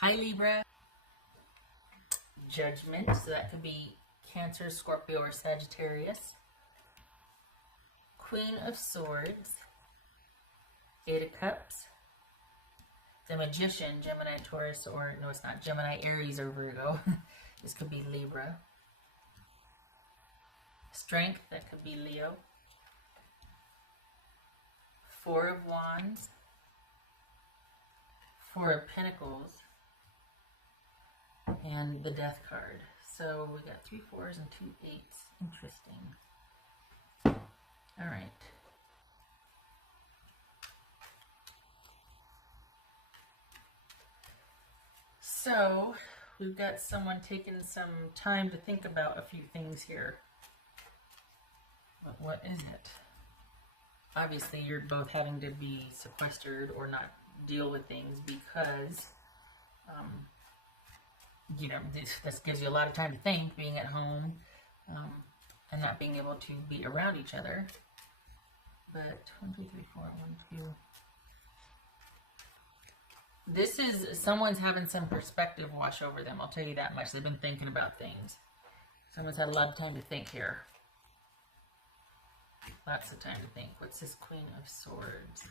Hi Libra. Judgment, so that could be Cancer, Scorpio, or Sagittarius. Queen of Swords. Eight of Cups. The Magician, Gemini, Taurus, or no, it's not Gemini, Aries, or Virgo. This could be Libra. Strength, that could be Leo. Four of Wands. Four of Pentacles. And the Death card. So we got 3 4s and 2 8s. Interesting. All right. So we've got someone taking some time to think about a few things here. But what is it? Obviously, you're both having to be sequestered or not deal with things because, you know, this gives you a lot of time to think, being at home and not being able to be around each other. But 1 2 3 4 1 2. This is someone's having some perspective wash over them. I'll tell you that much. They've been thinking about things. Someone's had a lot of time to think here. Lots of time to think. What's this Queen of Swords?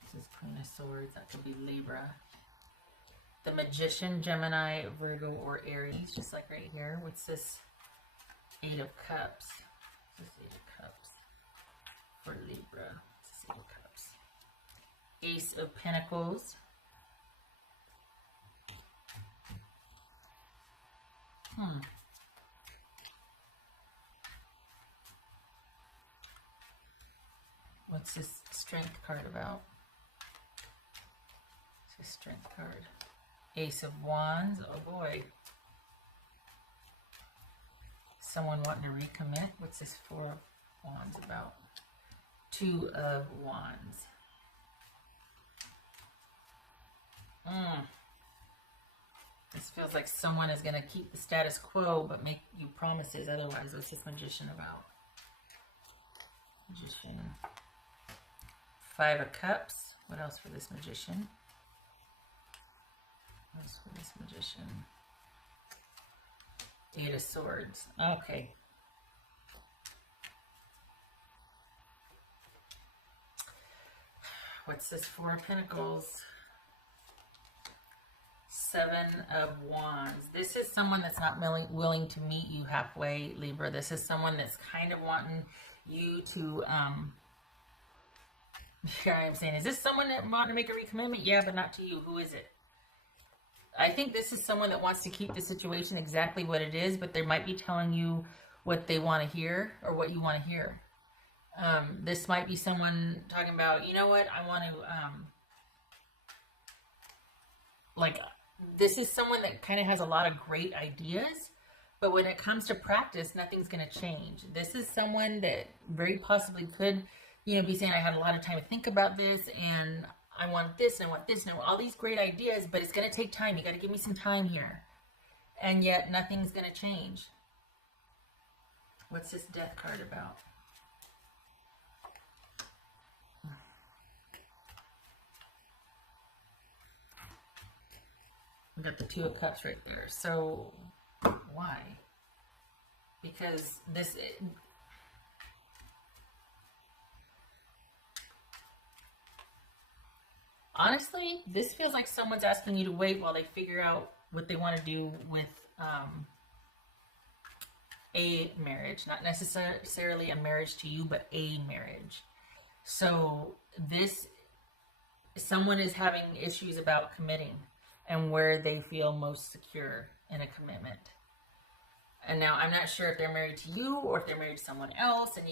This is Queen of Swords. That could be Libra. The Magician, Gemini, Virgo, or Aries. Just like right here. What's this Eight of Cups? This is Eight of Cups for Libra. This is Eight of Cups. Ace of Pentacles. What's this Strength card about? It's a Strength card. Ace of Wands. Oh boy. Someone wanting to recommit. What's this Four of Wands about? Two of Wands. This feels like someone is going to keep the status quo but make you promises otherwise. What's this Magician about? Magician. Five of Cups. What else for this Magician? What else for this Magician? Eight of Swords. Okay. What's this Four of Pentacles? Seven of Wands. This is someone that's not willing to meet you halfway, Libra. This is someone that's kind of wanting you to, here I am saying, is this someone that wants to make a recommitment? Yeah, but not to you. Who is it? I think this is someone that wants to keep the situation exactly what it is, but they might be telling you what they want to hear or what you want to hear. This might be someone talking about, you know what, I want to, like, this is someone that kind of has a lot of great ideas, but when it comes to practice, nothing's going to change. This is someone that very possibly could, you know, be saying, I had a lot of time to think about this, and I want this, and I want this, and I want all these great ideas, but it's going to take time. You got to give me some time here. And yet, nothing's going to change. What's this Death card about? We got the Two of Cups right there. So, why? Because this... honestly, this feels like someone's asking you to wait while they figure out what they want to do with a marriage. Not necessarily a marriage to you, but a marriage. So, someone is having issues about committing and where they feel most secure in a commitment. And now I'm not sure if they're married to you or if they're married to someone else. And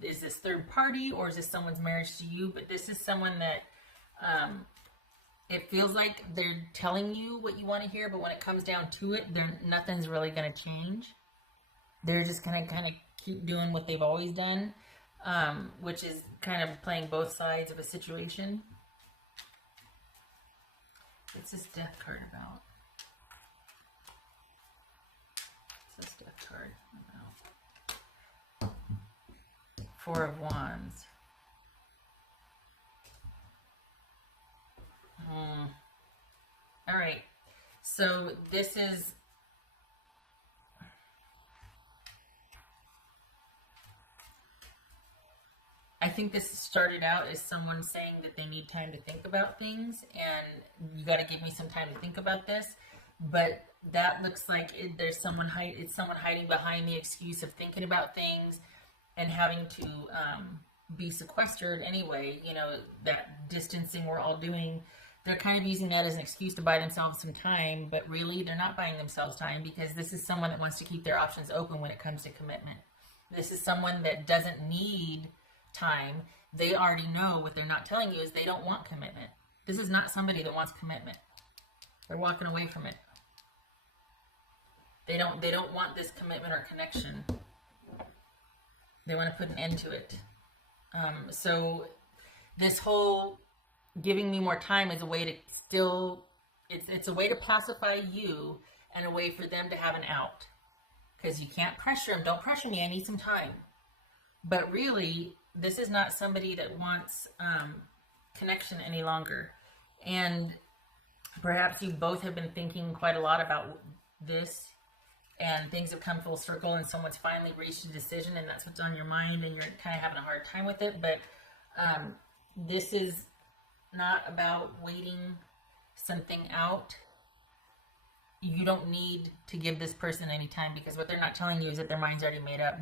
is this third party or is this someone's marriage to you? But this is someone that it feels like they're telling you what you want to hear, but when it comes down to it, nothing's really going to change. They're just going to kind of keep doing what they've always done, which is kind of playing both sides of a situation. What's this Death card about? What's this Death card about? Four of Wands. All right. So this is, I think this started out as someone saying that they need time to think about things, and you got to give me some time to think about this. But that looks like there's someone it's someone hiding behind the excuse of thinking about things and having to be sequestered anyway. You know, that distancing we're all doing. They're kind of using that as an excuse to buy themselves some time, but really they're not buying themselves time, because this is someone that wants to keep their options open when it comes to commitment. This is someone that doesn't need time. They already know. What they're not telling you is they don't want commitment. This is not somebody that wants commitment. They're walking away from it. They don't want this commitment or connection. They want to put an end to it. So this whole giving me more time is a way to still, it's a way to pacify you and a way for them to have an out. Because you can't pressure them. Don't pressure me. I need some time. But really, this is not somebody that wants connection any longer. And perhaps you both have been thinking quite a lot about this, and things have come full circle, and someone's finally reached a decision, and that's what's on your mind, and you're kind of having a hard time with it. But this is not about waiting something out. You don't need to give this person any time, because what they're not telling you is that their mind's already made up.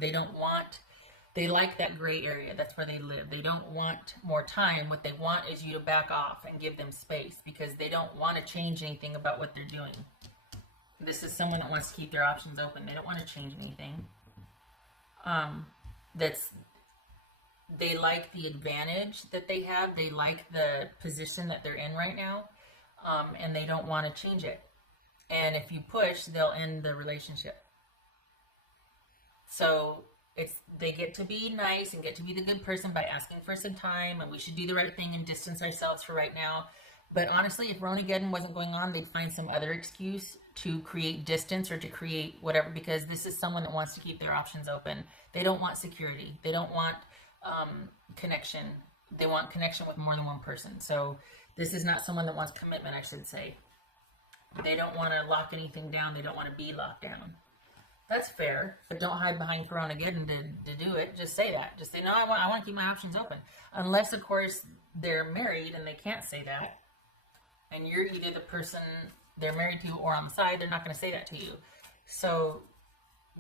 They like that gray area. That's where they live. They don't want more time. What they want is you to back off and give them space, because they don't want to change anything about what they're doing. This is someone that wants to keep their options open. They don't want to change anything. They like the advantage that they have. They like the position that they're in right now, and they don't want to change it. And if you push, they'll end the relationship. So they get to be nice and get to be the good person by asking for some time, and we should do the right thing and distance ourselves for right now. But honestly, if Ronageddon wasn't going on, they'd find some other excuse to create distance or to create whatever, because this is someone that wants to keep their options open. They don't want security. They don't want connection. They want connection with more than one person. So this is not someone that wants commitment, I should say. They don't want to lock anything down. They don't want to be locked down. That's fair, but don't hide behind Coronageddon to do it. Just say that. Just say, no, I want to keep my options open. Unless, of course, they're married and they can't say that. And you're either the person they're married to or on the side, they're not going to say that to you. So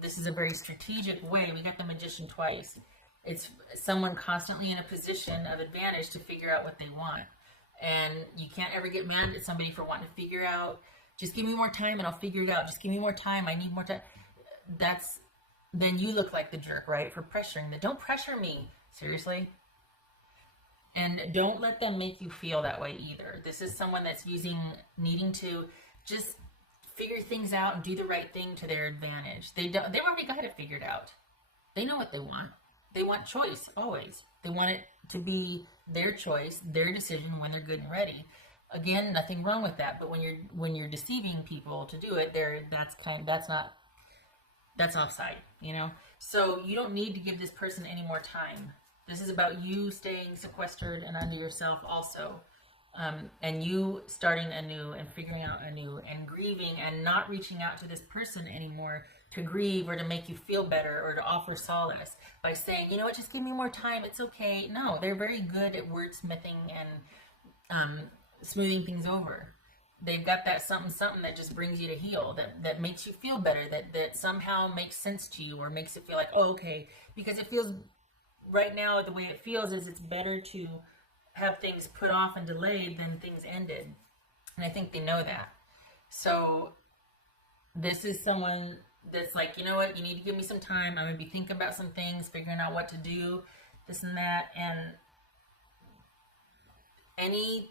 this is a very strategic way. We got the Magician twice. It's someone constantly in a position of advantage to figure out what they want. And you can't ever get mad at somebody for wanting to figure out, just give me more time and I'll figure it out. Just give me more time. I need more time. Then you look like the jerk, right? For pressuring them. Don't pressure me. Seriously? And don't let them make you feel that way either. This is someone that's needing to just figure things out and do the right thing to their advantage. They've already got it figured out. They know what they want. They want choice, always. They want it to be their choice, their decision when they're good and ready. Again, nothing wrong with that. But when you're deceiving people to do it, that's offside, you know? So you don't need to give this person any more time. This is about you staying sequestered and under yourself also. And you starting anew and figuring out anew and grieving and not reaching out to this person anymore to grieve or to make you feel better or to offer solace by saying, you know what, just give me more time. It's okay. No, they're very good at wordsmithing and smoothing things over. They've got that something that just brings you to heal, that makes you feel better, that somehow makes sense to you or makes it feel like, oh, okay. Because it feels, right now, the way it feels is it's better to have things put off and delayed than things ended. And I think they know that. So this is someone that's like, you know what, you need to give me some time. I'm going to be thinking about some things, figuring out what to do, this and that. And any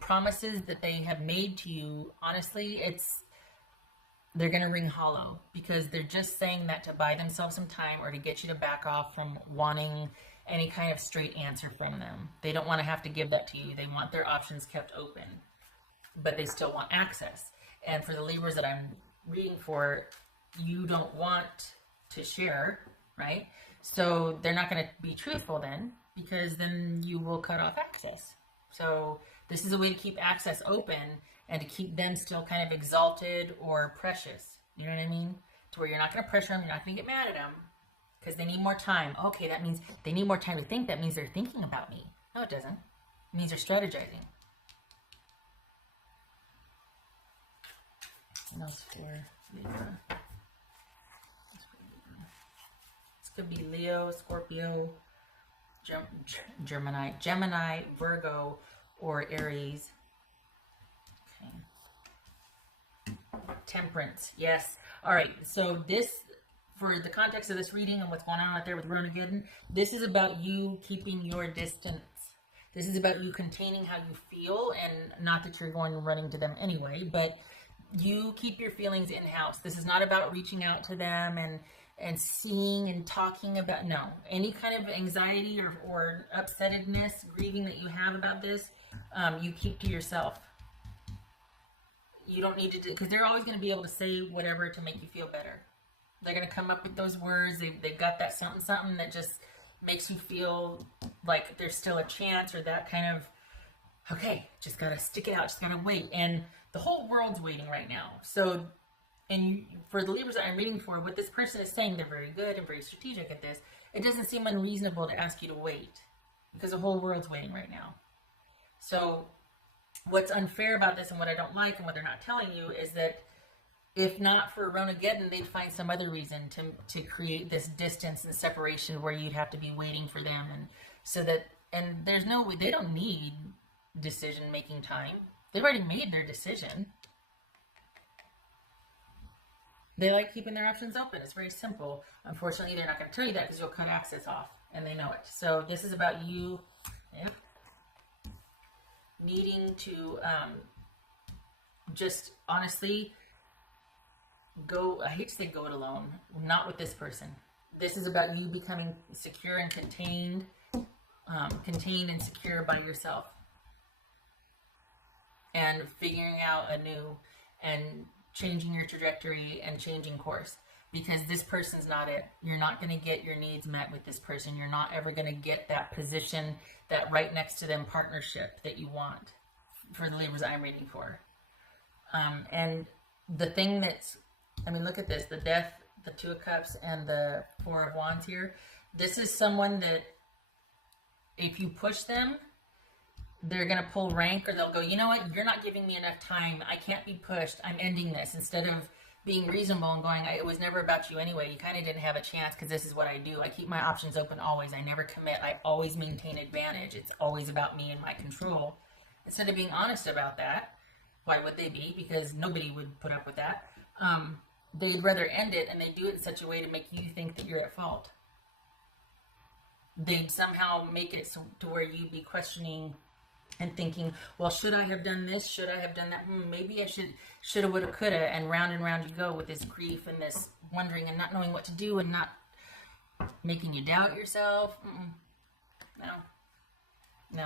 promises that they have made to you, honestly, they're going to ring hollow, because they're just saying that to buy themselves some time or to get you to back off from wanting any kind of straight answer from them. They don't want to have to give that to you. They want their options kept open, but they still want access. And for the Libras that I'm reading for, you don't want to share, right? So they're not going to be truthful then, because then you will cut off access. So this is a way to keep access open and to keep them still kind of exalted or precious. You know what I mean? To where you're not going to pressure them, you're not going to get mad at them because they need more time. Okay, that means they need more time to think. That means they're thinking about me. No, it doesn't. It means they're strategizing. What else for Libra? This could be Leo, Scorpio, Gemini, Virgo, or Aries. Okay. Temperance, yes. All right, so this, for the context of this reading and what's going on out there with Ronageddon, this is about you keeping your distance. This is about you containing how you feel, and not that you're going and running to them anyway, but you keep your feelings in-house. This is not about reaching out to them and seeing and talking about, no. Any kind of anxiety or upsettedness, grieving that you have about this, you keep to yourself. You don't need to do, because they're always going to be able to say whatever to make you feel better. They're going to come up with those words. They've got that something that just makes you feel like there's still a chance, or that kind of, okay, just got to stick it out, just got to wait. And the whole world's waiting right now. So, and for the Libras that I'm reading for, what this person is saying, they're very good and very strategic at this. It doesn't seem unreasonable to ask you to wait, because the whole world's waiting right now. So what's unfair about this, and what I don't like, and what they're not telling you, is that if not for Ronageddon, they'd find some other reason to create this distance and separation where you'd have to be waiting for them. And so that, and there's no way, they don't need decision-making time. They've already made their decision. They like keeping their options open. It's very simple. Unfortunately, they're not going to tell you that because you'll cut access off, and they know it. So this is about you needing to just honestly go, I hate to say go it alone, not with this person. This is about you becoming secure and contained and secure by yourself, and figuring out anew and changing your trajectory and changing course, because this person's not it. You're not going to get your needs met with this person. You're not ever going to get that position, that right next to them partnership that you want for the Libras I'm reading for. And the thing that's, I mean, look at this, the Death, the Two of Cups, and the Four of Wands here. This is someone that if you push them, they're going to pull rank, or they'll go, you know what, you're not giving me enough time. I can't be pushed. I'm ending this. Instead of being reasonable and going, it was never about you anyway. You kind of didn't have a chance because this is what I do. I keep my options open always. I never commit. I always maintain advantage. It's always about me and my control. Instead of being honest about that, why would they be? Because nobody would put up with that. They'd rather end it, and they do it in such a way to make you think that you're at fault. They'd somehow make it so to where you'd be questioning and thinking, well, should I have done this? Should I have done that? Maybe I shoulda, woulda, coulda, and round you go with this grief and this wondering and not knowing what to do, and not making you doubt yourself. No.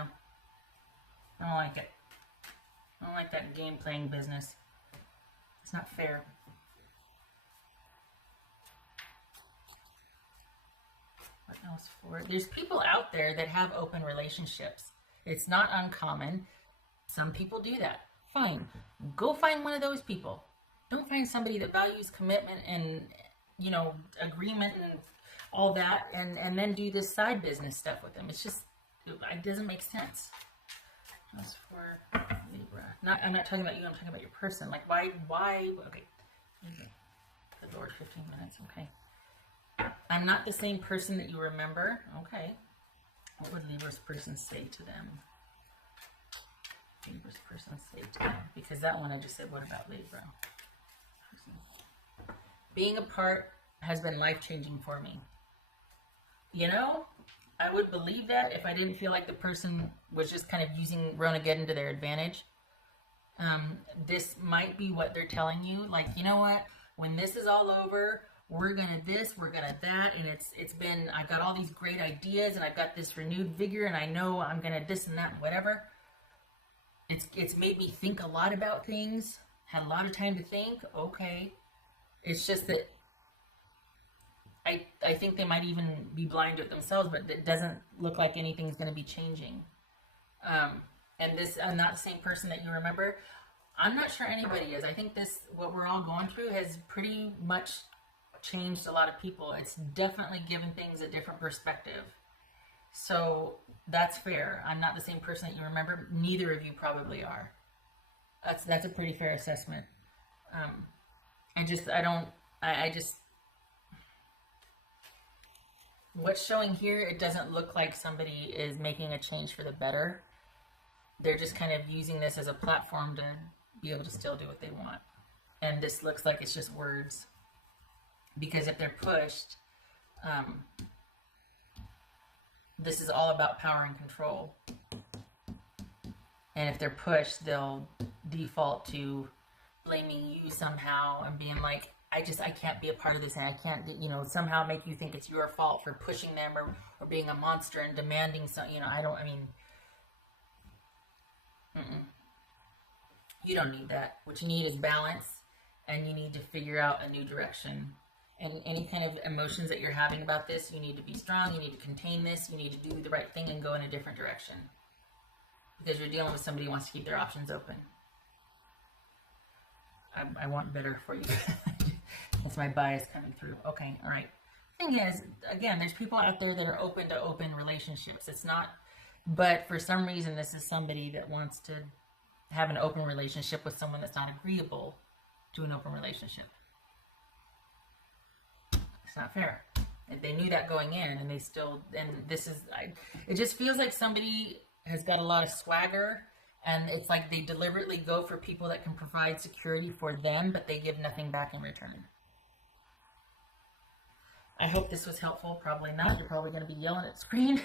I don't like it. I don't like that game playing business. It's not fair. What else for? There's people out there that have open relationships. It's not uncommon. Some people do that. Fine. Go find one of those people. Don't find somebody that values commitment and, you know, agreement and all that, and then do this side business stuff with them. It's just, it doesn't make sense. That's for Libra. I'm not talking about you, I'm talking about your person. Like, why, okay. The Lord, 15 minutes, okay. I'm not the same person that you remember. Okay. What would Libra's person say to them? Libra's person say to them. Because that one I just said, what about Libra? Being apart has been life-changing for me. You know, I would believe that if I didn't feel like the person was just kind of using Ronageddon to their advantage. This might be what they're telling you. Like, you know what? When this is all over, we're gonna this, we're gonna that, and it's been, I've got all these great ideas, and I've got this renewed vigor, and I know I'm gonna this and that and whatever. It's made me think a lot about things, had a lot of time to think. Okay. It's just that I think they might even be blind to it themselves, but it doesn't look like anything's gonna be changing. and this not the same person that you remember. I'm not sure anybody is. I think this, what we're all going through, has pretty much changed a lot of people. It's definitely given things a different perspective. So that's fair. I'm not the same person that you remember. Neither of you probably are. That's a pretty fair assessment. What's showing here, it doesn't look like somebody is making a change for the better. They're just kind of using this as a platform to be able to still do what they want. And this looks like it's just words. Because if they're pushed, this is all about power and control. And if they're pushed, they'll default to blaming you somehow and being like, I can't be a part of this, and I can't, somehow make you think it's your fault for pushing them or being a monster and demanding something. You don't need that. What you need is balance, and you need to figure out a new direction. And any kind of emotions that you're having about this, you need to be strong, you need to contain this, you need to do the right thing and go in a different direction. Because you're dealing with somebody who wants to keep their options open. I want better for you. That's my bias coming through. Okay, all right. Thing is, again, there's people out there that are open to open relationships. It's not, but for some reason, this is somebody that wants to have an open relationship with someone that's not agreeable to an open relationship. It's not fair. They knew that going in, and they still, and this is, it just feels like somebody has got a lot of swagger, and it's like they deliberately go for people that can provide security for them, but they give nothing back in return. I hope this was helpful. Probably not. You're probably going to be yelling at the screen.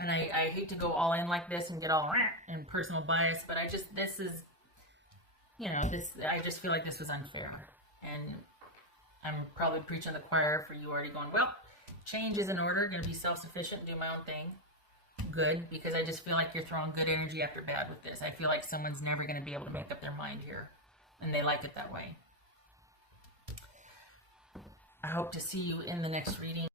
And I hate to go all in like this and get all in personal bias, but I just feel like this was unfair. And I'm probably preaching the choir for you already going, well, change is in order, going to be self-sufficient, do my own thing. Good, because I just feel like you're throwing good energy after bad with this. I feel like someone's never going to be able to make up their mind here, and they like it that way. I hope to see you in the next reading.